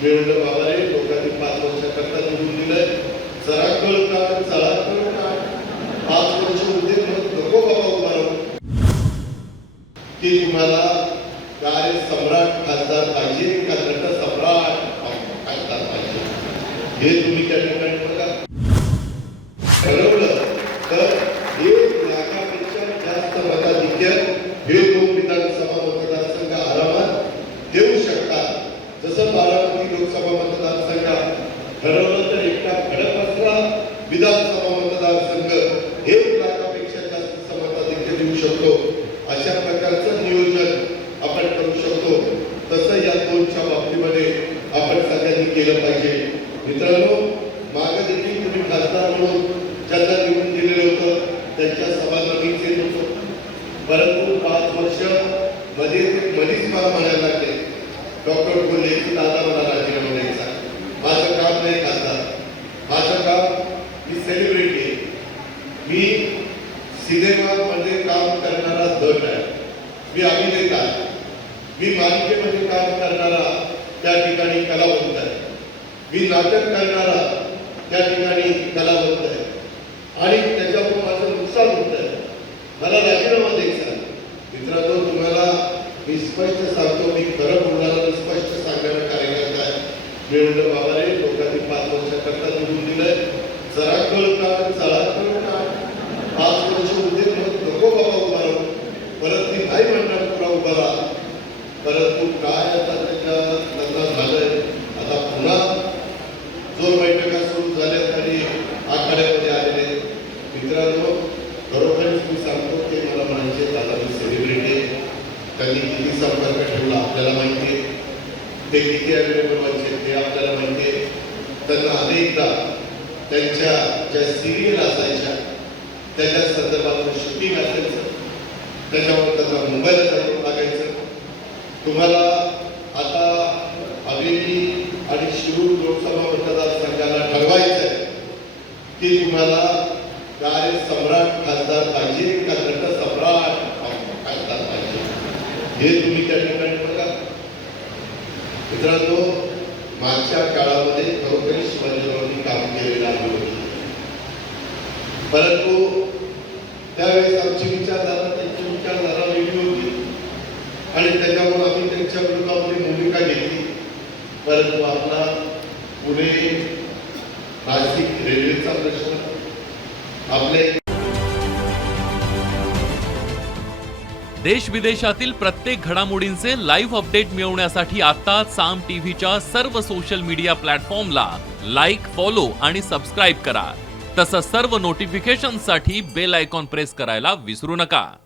मी म्हणलं बाबा रे, लोकांनी 5 वर्षाकरता निवडून दिलंय, जरा कळ काढ, चला कळ काढ, 5 वर्ष उद्या नको बाबा उभा राहू की तुम्हाला काय सम्राट खासदार पाहिजे का नट सम्राट खासदार पाहिजे, हे तुम्ही त्या ठिकाणी बघा. ठरवलं तर 1 लाखापेक्षा जास्त मताधिक्य हे 2 विधानसभा मतदारसंघ आरामात देऊ शकतात. जसं बारामती लोकसभा मतदारसंघात ठरवलं तर एकटा खडकवासला विधानसभा मतदारसंघ 1 लाखापेक्षा जास्त मताधिक्य देऊ शकतो. अशा प्रकारचं नियोजन आपण करू शकतो. तसं या 2च्या बाबतीमध्ये आपण सगळ्यांनी केलं पाहिजे. मित्रांनो, मागे देखील तुम्ही खासदार म्हणून ज्यांना निवडून दिलेलं होतं त्यांच्या सभा नवीन येत होतो, परंतु 5 वर्ष मध्ये मधीच मला म्हणायला लागले, डॉक्टर बोलले की दादा मला राजीनामा द्यायचा, माझं काम नाही खासदार, माझं काम, मी सेलिब्रिटी आहे, मी सिनेमामध्ये काम करणारा दट आहे, मी अभिनेता आहे, मी मालिकेमध्ये काम करणारा त्या ठिकाणी कलावंत आहे, मी नाटक करणारा त्या ठिकाणी कलावंत आहे आणि त्याच्यामुळे माझं नुकसान होत आहे, मला राजीनामा द्यायचा. मित्रांनो, तुम्हाला मी स्पष्ट सांगतो, मी खरं बोलणारा स्पष्ट सांगणारा कार्यकर्ता आहे. मी म्हणलं बाबा रे, लोकांनी 5 वर्षाकरता निवडून दिलंय, जरा कळ काढ, चला कळ काढ, 5 वर्ष उद्या नको बाबा उभा राहू, परत मी नाही म्हणणार तुला उभा राहा. परंतु काय आता त्याच्या झालंय, आता पुन्हा जोर बैठका सुरू झाल्यात आणि आखाड्यामध्ये आलेले. मित्रांनो, खरोखरच मी सांगतो की मला म्हणायचे, दादा मी सेलिब्रिटी आहे, त्यांनी किती संपर्क ठेवला आपल्याला माहिती आहे, ते किती अवेलेबल व्हायचे ते आपल्याला माहिती आहे. त्यांना अनेकदा त्यांच्या ज्या सिरियल असायच्या त्याच्या संदर्भात शूटिंग असायचं, त्याच्यावर त्यांना मुंबईला जाऊन लागायचं. तुम्हाला आता हवेली आणि शिरूर लोकसभा मतदारसंघाला ठरवायचं आहे की तुम्हाला काय सम्राट खासदार पाहिजे का नट सम्राट खासदार पाहिजे, हे तुम्ही त्या ठिकाणी बघा. मित्रांनो, मागच्या काळामध्ये खरोखर शिवाजीरावांनी काम केलेलं आहे, परंतु त्यावेळेस आमची विचारधारा त्यांची विचारधारा वेगळी होती आणि त्याच्यामुळे आम्ही त्यांच्या विरोधामध्ये भूमिका घेतली. परंतु आपला पुणे नाशिक रेल्वेचा प्रश्न, आपले देश विदेशातील प्रत्येक घडामोडींचे लाईव्ह अपडेट मिळवण्यासाठी आता साम टीव्हीच्या सर्व सोशल मीडिया प्लॅटफॉर्मला लाईक, फॉलो आणि सबस्क्राईब करा. तसंच सर्व नोटिफिकेशनसाठी बेल आयकॉन प्रेस करायला विसरू नका.